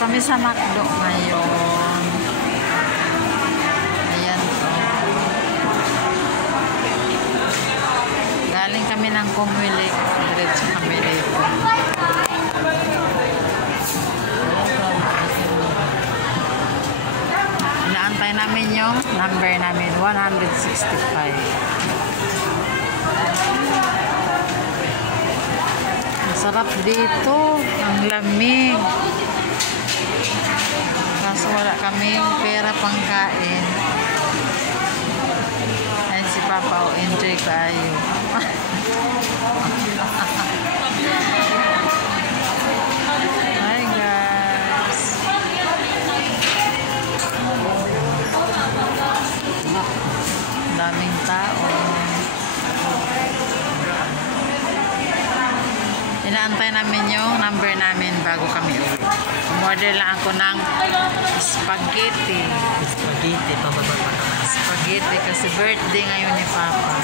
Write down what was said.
kami sa McDo ngayon. Ayan po. Galing kami ng Comelec. Diretso kami dito. Inaantay namin yung number namin. 165. Sarap dito. Ang lamig. Kaso wala kaming pera pangkain. Ayan si Papa. Enjoy kayo. Hi guys. Daming tao. Inaantay namin yung number namin bago kami uwi. Umorder lang ako ng spaghetti. Spaghetti, pababa pa. Spaghetti kasi birthday ngayon ni Papa.